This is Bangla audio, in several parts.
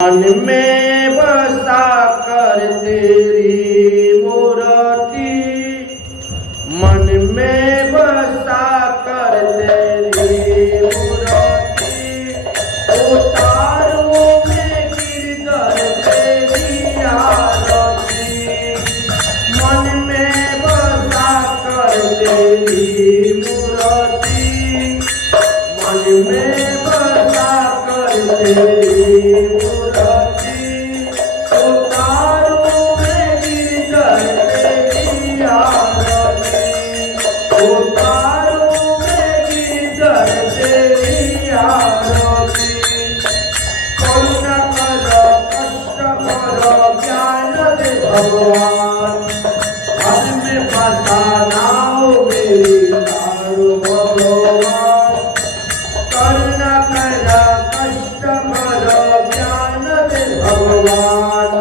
मन में बसा कर तेरी मूर्ति, मन में बसा कर तेरी मूर्ति, उतारू में गिरधर तेरी आरती। मन में बसा कर तेरी मूर्ति, मन में बसा कर तेरी मूर्ति, भगवान हद में फंसा ना हो मेरी तारो भगवान, करुणा कर कष्ट कर ज्ञान दे भगवान,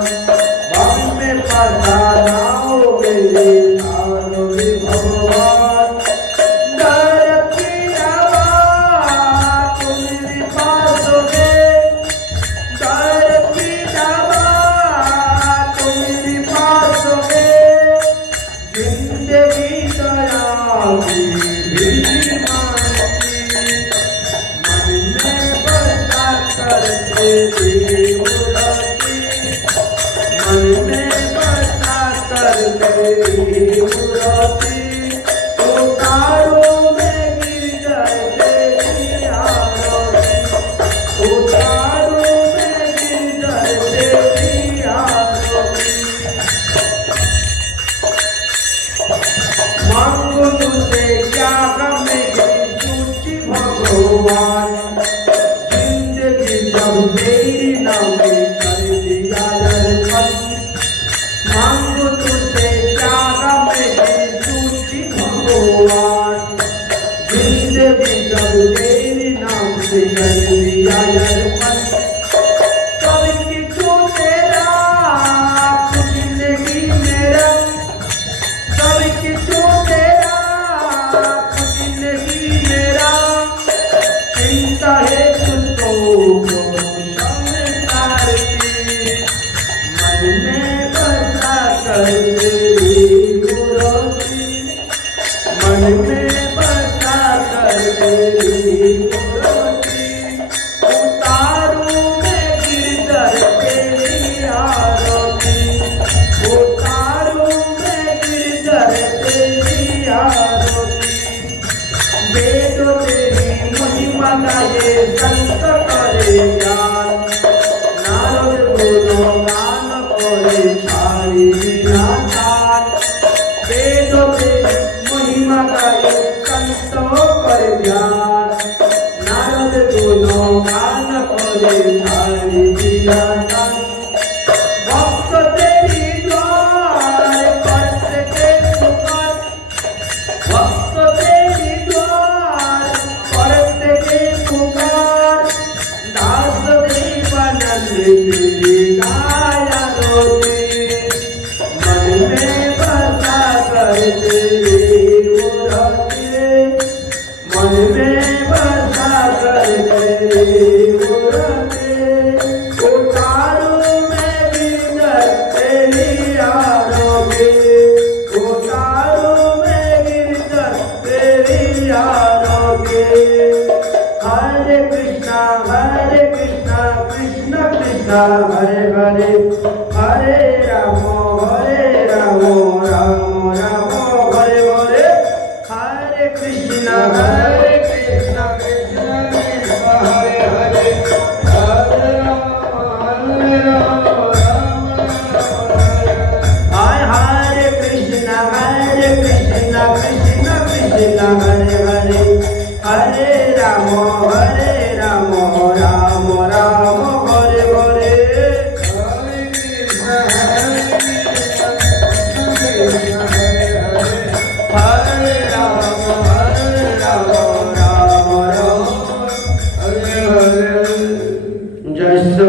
हद में फंसा ना हो मेरी तारो भगवान। डर की आवाज़ तुम मेरे पास होगे, डर की जिंदगी दयाली भी मानती। मन में बसा कर तेरी मूर्ति, मन में बसा कर तेरी मूर्ति, उतारू में गिरधर तेरी आरती, उतारू में गिरधर तेरी आरती। मांगो तुझसे क्या हमें सूची भगवान, जिंदगी जब तेरी नाम कर दिया दर्शन। मांगो तुझसे क्या हमें सूची भगवान, जिंदगी जब तेरी नाम से कर दिया दर्शन। कभी किछु तेरा कुछ नहीं मेरा, कभी किछु तेरा कुछ नहीं मेरा, चिंता है तुझको संसार की। मन में बसा कर तेरी मूर्ति, मन में बसा कर तेरी मूर्ति, उतारू में गिरधर तेरी आरती, उतारू में गिरधर तेरी आरती। वेदों तेरी महिमा का ये संत करे ज्ञान, नारद गुणों गान करे छाड़ी नाथान। वेदों तेरी महिमा का ये संत करे ज्ञान, नारद गुणों गान करे छाड़ी नाथान। भक्त तेरी द्वार करते के पुकार, भक्त तेरी द्वार करते के पुकार, दास देवानंद तेरी गाया रोते। मन में बसा कर तेरी मूर्ति, मन में बसा कर तेरी मूर्ति, उतारू में गिरधर तेरी आरती, उतारू में गिरधर तेरी आरती। हरे कृष्णा कृष्ण कृष्ण हरे हरे, हरे राम राम राम हरे हरे। हरे कृष्ण कृष्ण कृष्ण हरे हरे, हरे राम राम राम हरे कृष्ण कृष्ण कृष्ण हरे हरे, हरे राम राम राम हरे हरे। हरे कृष्ण कृष्ण हरे हरे, हरे राम राम राम हरे हरे। जस्य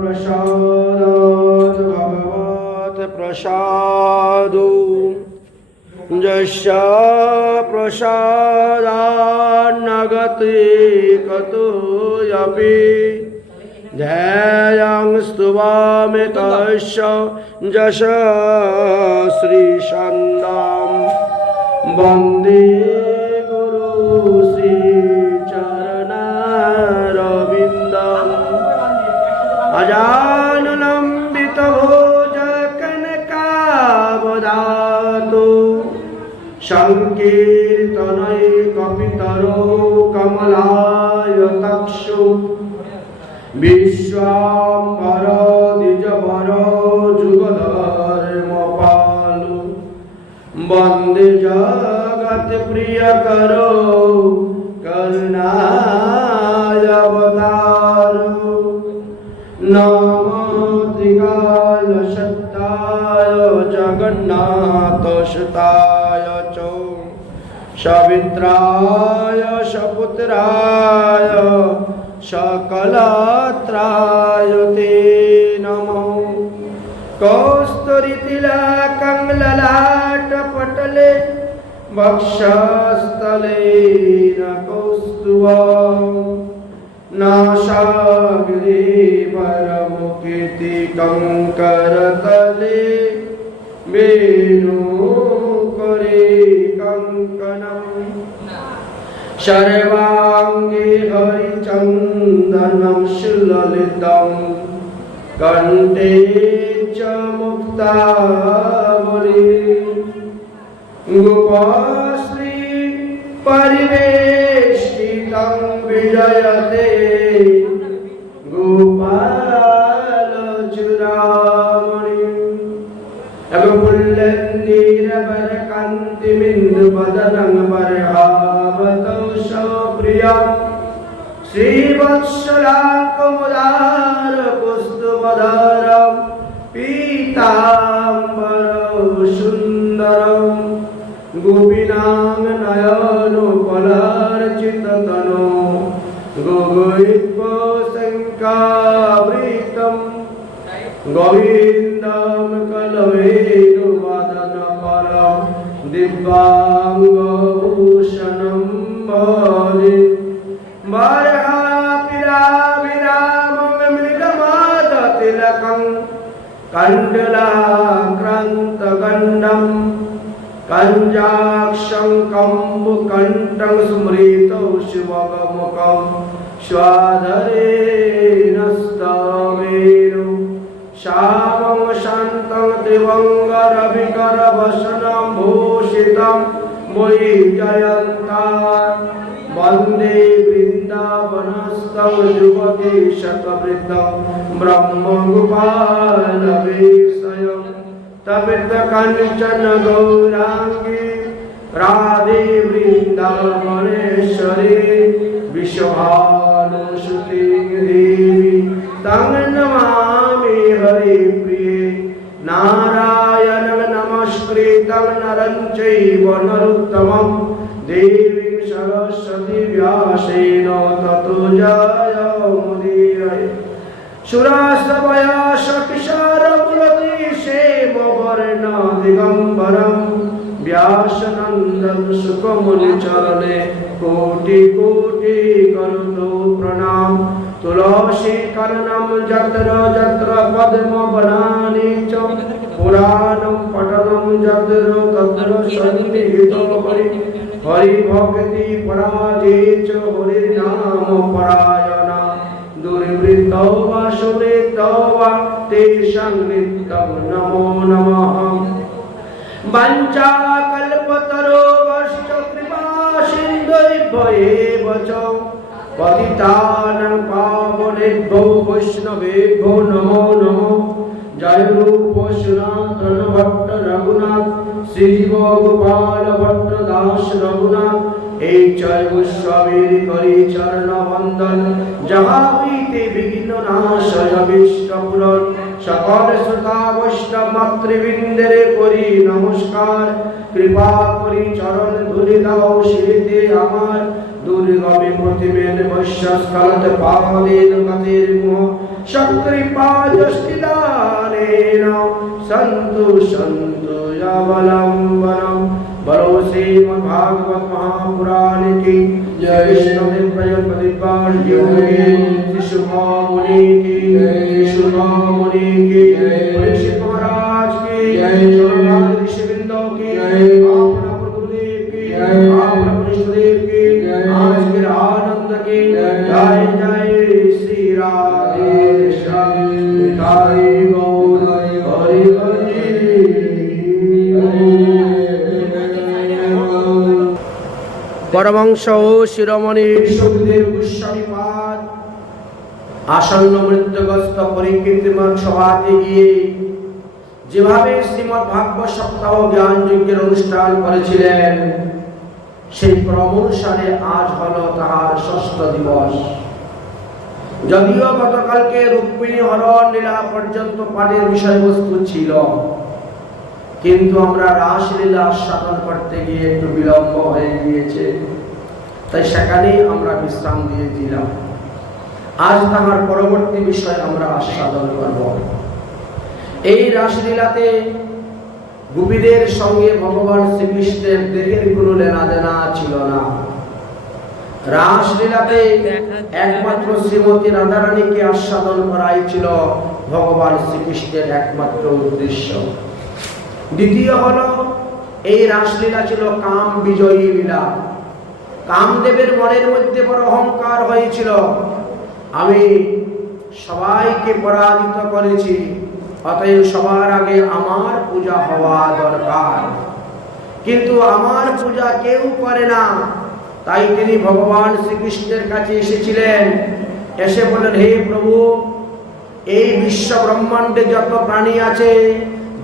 प्रसादात् भगवत् प्रसादो, जस्य प्रसादात् न गति कतोऽपि, ध्येयं स्तुवामितस्य यशस्श्रीशन्दं वन्दे गुरुश्रीचरणारविन्दम् अजानुलम्बितभुजकनकावदातु सङ्कीर्तनैकपितरो कमलायतक्षु विश्वाम्बर द्विजवर जुगधर्मपालु वन्दे जगत्प्रियकरो करुणावतारो नमो त्रिकालशक्ताय जगन्नाथसुताय च सवित्राय सपुत्राय सकलत्राय ते नमो कौस्तुरीतिलकं ललाटपटले वक्षस्थले न कौस्तुभं नासाग्रे परमुकीर्तिकं करतले वेणुकरे कङ्कणम् सर्वाङ्गे हरिचन्दनं सुललितं कण्ठे च मुक्तावली गोपश्री परिवेष्टितं विजयते गोपालचूडामणि पुल्लन्नीरवरकान्तिमिन्दुवदनं बर्हावतौ सप्रियं श्रीवत्सलाङ्कमुदारकौस्तुभधरं पीताम्बरं सुन्दरं गोपीनां नयनोपलार्चिततनो गोगोत्पशङ्कावृतं गोविन्दं कलवेणुवदनपरं दिव्याङ्गभूषणं भजे बर्हापिराभिरामं मृगमादतिलकं कण्डलाक्रान्तगण्डं कञ्जाक्षं कम्बुकण्ठं स्मृतौ शिवगमुखं स्वाधरेण स्तवेणु श्यामं शान्तं त्रिभङ्गरविकरवसनं भूषितं वैजयन्तं वन्दे वृन्दावनस्थं युवती शतवृत्तं ब्रह्मगोपालवेक्षयं तपितकञ्चन गौराङ्गी राधे वृन्दावनेश्वरी विश्वभानुसुते देवी तं नमामि हरिप्रिये नारायणं नमस्कृतं नरं चैव नरोत्तमं देवीं सरस्वती व्यासेन ततो जयमुदीरये सुरासवया सकिशारमुरतिसेववर्णा दिगम्बरं व्यासनन्दं सुखमुनिचरणे कोटि कोटि करोतु प्रणाम तुलसीकर्णं यत्र यत्र पद्मवनानि च पुराणं पठनं यत्र तत्र सन्निहितो हरिभक्ति पराजे च हरिर्नाम परायणा दुर्वृत्तौ वा सुवृत्तौ वा तेषां नित्यं नमो नमः वञ्चाकल्पतरोश्च कृपासिन्धुभ्यो एव च पतितानां पावनेभ्यो वैष्णवेभ्यो नमो नमः जय रूप सनातन भट्ट रघुनाथ श्रीजीव गोपाल भट्ट दास रघुनाथ एक जय गोस्वामी करी चरण वंदन जहाँ हुई विघ्न नाशय विष्ट पुराण सकल श्रोता वैष्णव मातृवृंदे करी नमस्कार कृपा करी चरण धूलि दाओ श्रीते आमार दुर्गमे प्रतिमेन वैश्यस्खलत पादेन गतेर मुह सत्कृपा जष्टिदानेन सन्तु सन्तु अवलम्बनम् बोलो श्रीमद्भागवत महापुराण की जय। विष्णुदेव प्रयोग शुभमुनि की जय, शुभमुनि की जय, परीक्षित महाराज की जय, शौनकादि ऋषिवृंदों की जय, आपना गुरुदेव की जय, आपना वरिष्ठदेव की जय, आज के आनंद की जय, जय जय श्री राधे श्याम निताई गौर हरि हरि। परमहंस शिरोमणि सुखदेव गोस्वामी पाद আসন্ন মৃত্যুগ্রস্ত পরিকীর্তিমান সভাতে গিয়ে যেভাবে শ্রীমদ্ ভাগবত সপ্তাহ জ্ঞান যজ্ঞের অনুষ্ঠান করেছিলেন, সেই ক্রম অনুসারে আজ হলো তাহার ষষ্ঠ দিবস। যদিও গতকালকে রুক্মিণী হরণ লীলা পর্যন্ত পাঠের বিষয়বস্তু ছিল, কিন্তু আমরা রাসলীলা আস্বাদন করতে গিয়ে একটু বিলম্ব হয়ে গিয়েছে, তাই সেখানেই আমরা বিশ্রাম দিয়েছিলাম। আজ তাহার পরবর্তী বিষয় আমরা আস্বাদন করব। এই রাসলীলাতে গোপীদের সঙ্গে ভগবান শ্রীকৃষ্ণের দেহের কোনো লেনাদেনা ছিল না। রাসলীলাতে একমাত্র শ্রীমতী রাধারানীকে আস্বাদন করাই ছিল ভগবান শ্রীকৃষ্ণের একমাত্র উদ্দেশ্য। দ্বিতীয় হলো, এই রাসলীলা ছিল কাম বিজয়ী লীলা। কামদেবের মনের মধ্যে বড় অহংকার হয়েছিল, আমি সবাইকে পরাজিত করেছি, অতএব সবার আগে আমার পূজা হওয়া দরকার। কিন্তু আমার পূজা কেউ করে না, তাই তিনি ভগবান শ্রীকৃষ্ণের কাছে এসেছিলেন। এসে বললেন, হে প্রভু, এই বিশ্ব ব্রহ্মাণ্ডে যত প্রাণী আছে,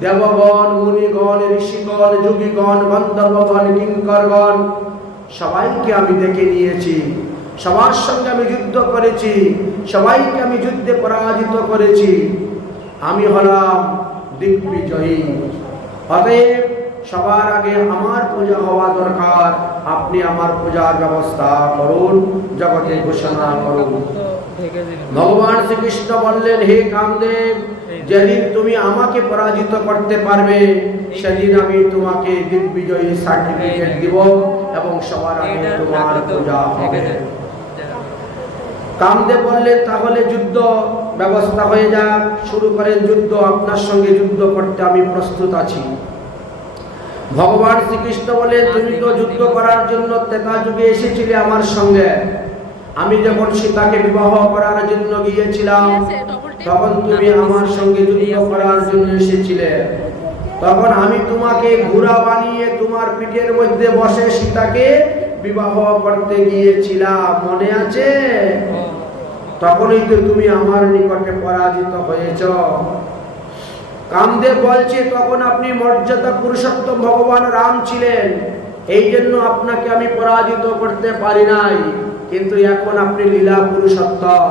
দেবগণ, মুনিগণ, ঋষিগণ, যোগীগণ, গন্ধর্বগণ, কিঙ্করগণ, সবাইকে আমি দেখে নিয়েছি। সবার সঙ্গে আমি যুদ্ধ করেছি, সবাইকে আমি যুদ্ধে পরাজিত করেছি। আমি হলাম দিগ্বিজয়ী, অতএব সবার আগে আমার পূজা হওয়া দরকার। আপনি আমার পূজার ব্যবস্থা করুন, জগতে ঘোষণা করুন। ভগবান শ্রীকৃষ্ণ বললেন, হে কামদেব, যেদিন তুমি আমাকে পরাজিত করতে পারবে, সেদিন আমি তোমাকে দিগ্বিজয়ী সার্টিফিকেট দিব এবং সবার আগে তোমার পূজা হবে। কামদেব বললেন, তাহলে যুদ্ধ ব্যবস্থা হয়ে যাক, শুরু করেন যুদ্ধ, আপনার সঙ্গে যুদ্ধ করতে আমি প্রস্তুত আছি। ভগবান শ্রীকৃষ্ণ বলেন, তুমি তো যুদ্ধ করার জন্য ত্রেতা যুগে এসেছিলে আমার সঙ্গে। আমি যখন সীতাকে বিবাহ করার জন্য গিয়েছিলাম, তখন তুমি আমার সঙ্গে যুদ্ধ করার জন্য এসেছিলে। তখন আমি তোমাকে ঘোড়া বানিয়ে তোমার পিঠের মধ্যে বসে সীতাকে বিবাহ করতে গিয়েছিলাম, মনে আছে? তখনই তো তুমি আমার নিকটে পরাজিত হয়েছ। কামদেব বলছে, তখন আপনি মর্যাদা পুরুষোত্তম ভগবান রাম ছিলেন, এই জন্য আপনাকে আমি পরাজিত করতে পারি নাই। কিন্তু এখন আপনি লীলা পুরুষোত্তম,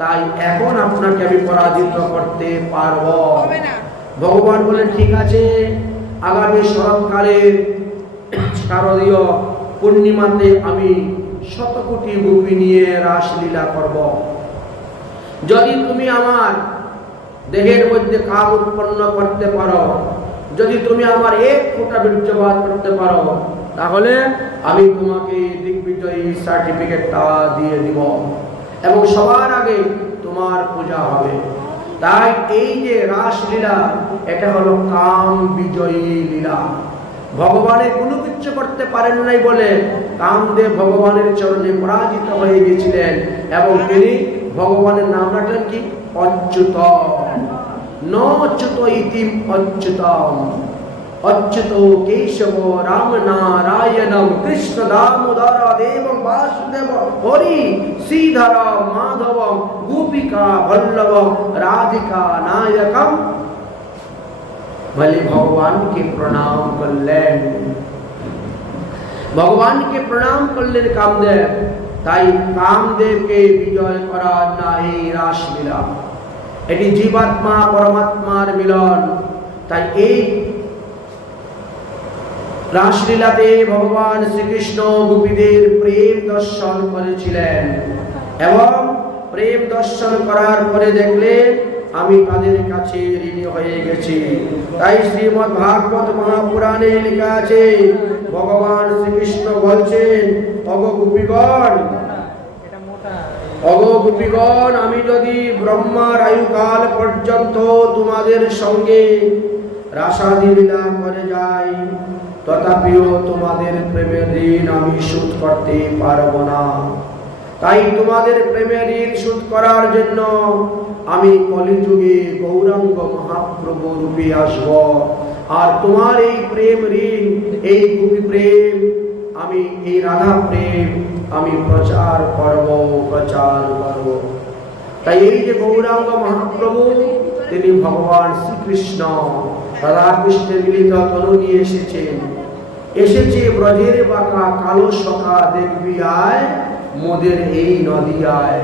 তাই এখন আপনাকে আমি পরাজিত করতে পারব। ভগবান বলেন, ঠিক আছে, আগামী শরৎকালের শারদীয় পূর্ণিমাতে আমি 100 কোটি গোপী নিয়ে রাসলীলা করব। যদি তুমি আমার দেহের মধ্যে কাম উৎপন্ন করতে পারো, যদি তুমি আমার 1 ফোঁটা বীর্যপাত করতে পারো, তাহলে আমি তোমাকে দিগ্বিজয়ী সার্টিফিকেটটা দিয়ে দিব এবং সবার আগে তোমার পূজা হবে। তাই এই যে রাসলীলা, এটা হলো কাম বিজয়ী লীলা। ভগবানের কোনো কিছু করতে পারেন নাই বলে কামদেব ভগবানের চরণে পরাজিত হয়ে গিয়েছিলেন এবং তিনি ভগবানের নাম রাখলেন কি? অচ্যুতম। ন চ্যুত ইতি অচ্যুতম। অচ্যুত কেশব রাম নারায়ণম কৃষ্ণ দামোদর দেবং বাসুদেব হরি শ্রীধর মাধবম গোপিকা বল্লভম রাধিকা नायकम। भले भगवान के प्रणाम करलेन, भगवान के प्रणाम करलेन कामदेव। তাই কামদেবকে বিজয় করার নাই রাসলীলা, এটি জীবাত্মা পরমাত্মার মিলন। তাই এই রাসলীলাতে ভগবান শ্রীকৃষ্ণ গোপীদের প্রেম দর্শন করেছিলেন এবং প্রেম দর্শন করার পরে দেখলেন, আমি তাদের কাছে ঋণী হয়ে গেছি। তাই শ্রীমদ্ ভাগবত মহাপুরাণে লেখা আছে, ভগবান শ্রীকৃষ্ণ বলছেন, অগ গোপীগণ, অগো গোপীগণ, আমি যদি ব্রহ্মার আয়ুকাল পর্যন্ত তোমাদের সঙ্গে রাসাদি লীলা করে যাই, তথাপিও তোমাদের প্রেমের ঋণ আমি শোধ করতে পারবো না। তাই তোমাদের প্রেমের ঋণ শোধ করার জন্য আমি কলিযুগে গৌরাঙ্গ মহাপ্রভু রূপে আসব। আর তোমার এই প্রেম ঋণ, এই গোপী প্রেম, আমি এই রাধা প্রেম আমি প্রচার করব। তাই এই যে গৌরাঙ্গ মহাপ্রভু, তিনি ভগবান শ্রীকৃষ্ণ রাধা কৃষ্ণের মিলিত তনু নিয়ে এসেছে ব্রজের বাঁকা কালো সখা দেখবি আয়, মোদের এই নদী আয়।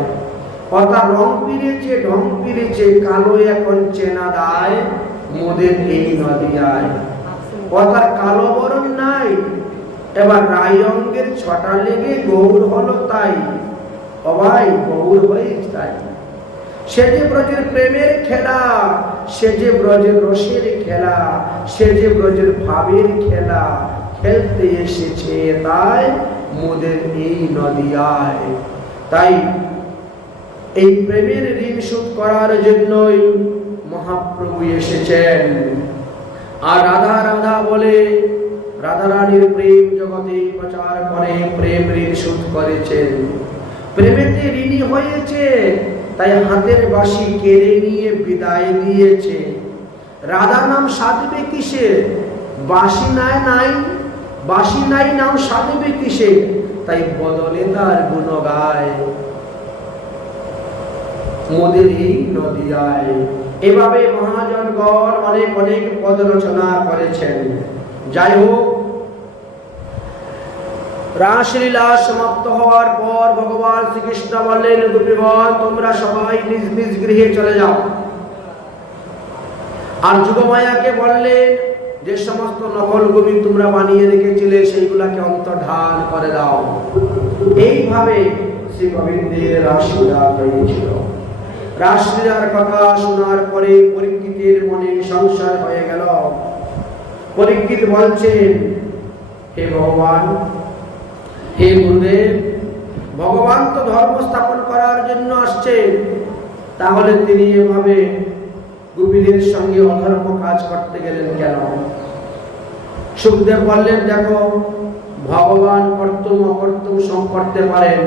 কথা রং পিড়েছে কালো এখন চেনা দায়, মোদের এই নদী আয়। কথার কালো বরণ নাই, এবার রায় অঙ্গের ছটা লেগে গৌর হলো তাই, অবাই গৌর হয়ে তাই। সে যে ব্রজের প্রেমের খেলা, সে যে ব্রজের রসের খেলা, সে যে ব্রজের ভাবের খেলা খেলতে এসেছে তাই, মোদের এই নদী আয়। তাই এই প্রেমের ঋণ শোধ করার জন্যই মহাপ্রভু এসেছেন। আর রাধা রাধা বলে রাধা রানীর প্রেম জগতে প্রচার করে প্রেম ঋণ শোধ করেছেন। প্রেমেতে ঋণী হয়েছে, তাই হাতের বাঁশি কেড়ে নিয়ে বিদায় দিয়েছে। রাধা নাম সাধবে কিসে? বাঁশি নাই নাম সাধবে কিসে? তাই বদলে তার গুণ গায়, মোদের এই নদী আয়। এভাবে মহাজনগণ অনেক পদ রচনা করেছেন। যাই হোক, রাসলীলা সমাপ্ত হওয়ার পর ভগবান শ্রীকৃষ্ণ বললেন, গোপীগণ তোমরা সবাই নিজ নিজ গৃহে চলে যাও। আর যুগমায়াকে বললেন, যে সমস্ত নকল গোপী তোমরা বানিয়ে রেখেছিলে সেইগুলাকে অন্তর্ধান করে দাও। এইভাবে শ্রী গোবিন্দের রাসলীলা হয়েছিল। রাসলীলার কথা শোনার পরে পরীক্ষিতের মনে সংশয় হয়ে গেল। পরীক্ষিত বলছেন, হে ভগবান, হে গুরুদেব, ভগবান তো ধর্ম স্থাপন করার জন্য আসছেন, তাহলে তিনি এভাবে গোপীদের সঙ্গে অধর্ম কাজ করতে গেলেন কেন? সুখদেব বললেন, দেখো, ভগবান কর্তম অকর্তম সব করতে পারেন,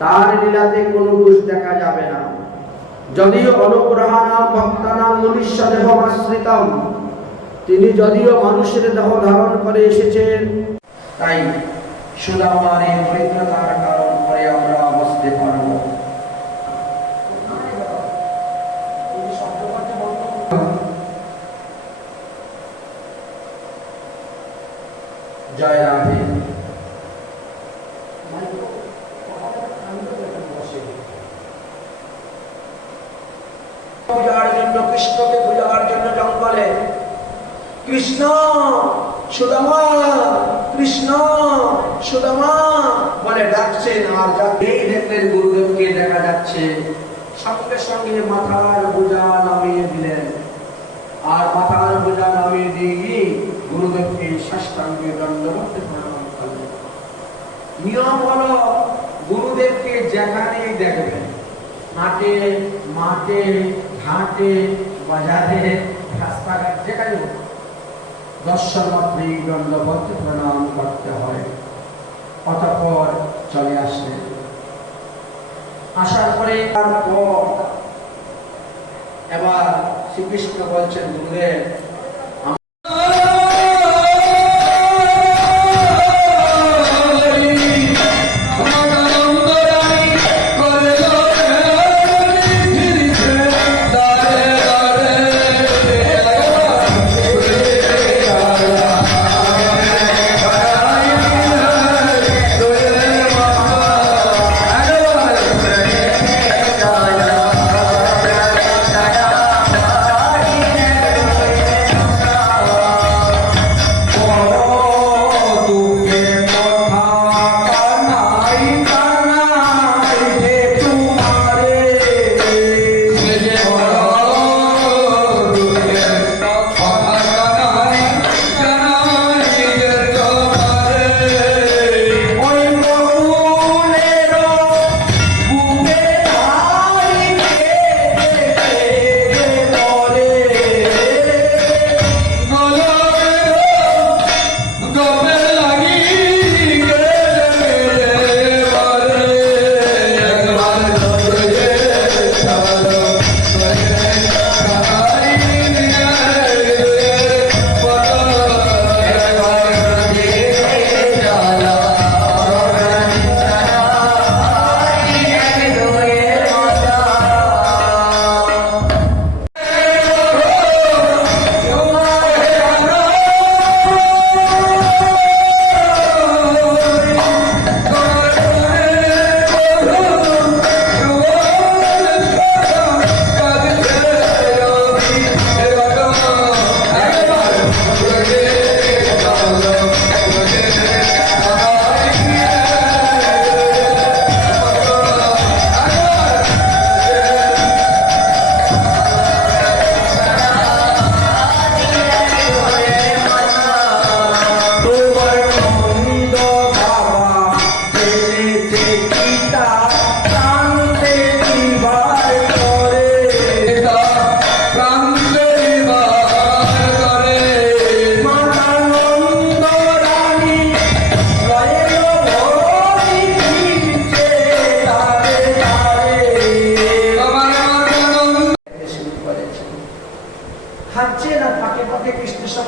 তার লীলাতে কোনো দোষ দেখা যাবে না। যদিও অনুগ্রহানাম ভক্তানাম মনুষ্য দেহ আশ্রিতম, তিনি যদিও মানুষের দেহ ধারণ করে এসেছেন, তাই সুদামার এই দরিদ্রতার কারণ করে আমরা বুঝতে পারব। জয় রাধে। পূজার জন্য, কৃষ্ণকে পূজার জন্য জঙ্গলে কৃষ্ণ সুদামা, কৃষ্ণ সুদামা বলে ডাকছেন। আর এই দেখলেন গুরুদেবকে দেখা যাচ্ছে, সঙ্গে সঙ্গে মাথার বোঝা নামিয়ে দিলেন। আর মাথার বোঝা নামিয়ে দিয়ে গুরুদেবকে সাষ্টাঙ্গে দণ্ডবত প্রণাম করলেন। নিয়ম হলো, গুরুদেবকে যেখানেই দেখবেন, মাঠে ঘাটে বাজারে রাস্তাঘাট যেখানে দর্শন মাত্রই দণ্ডবত প্রণাম করতে হয়। অতঃপর চলে আসলেন। আসার পরে এবার শ্রীকৃষ্ণ বলছেন, গুরুদেব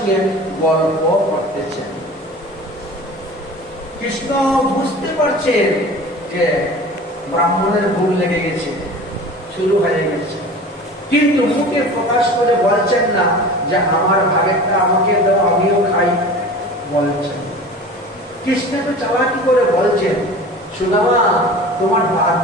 সঙ্গে গল্প করতেছেন। কৃষ্ণ বুঝতে পারছেন যে ব্রাহ্মণের ভুল লেগে গেছে, শুরু হয়ে গেছে, কিন্তু মুখে প্রকাশ করে বলছেন না যে আমার ভাগেরটা আমাকে দাও, আমিও খাই, বলছেন। কৃষ্ণ তো চালাকি করে বলছেন, সুদামা তোমার ভাগ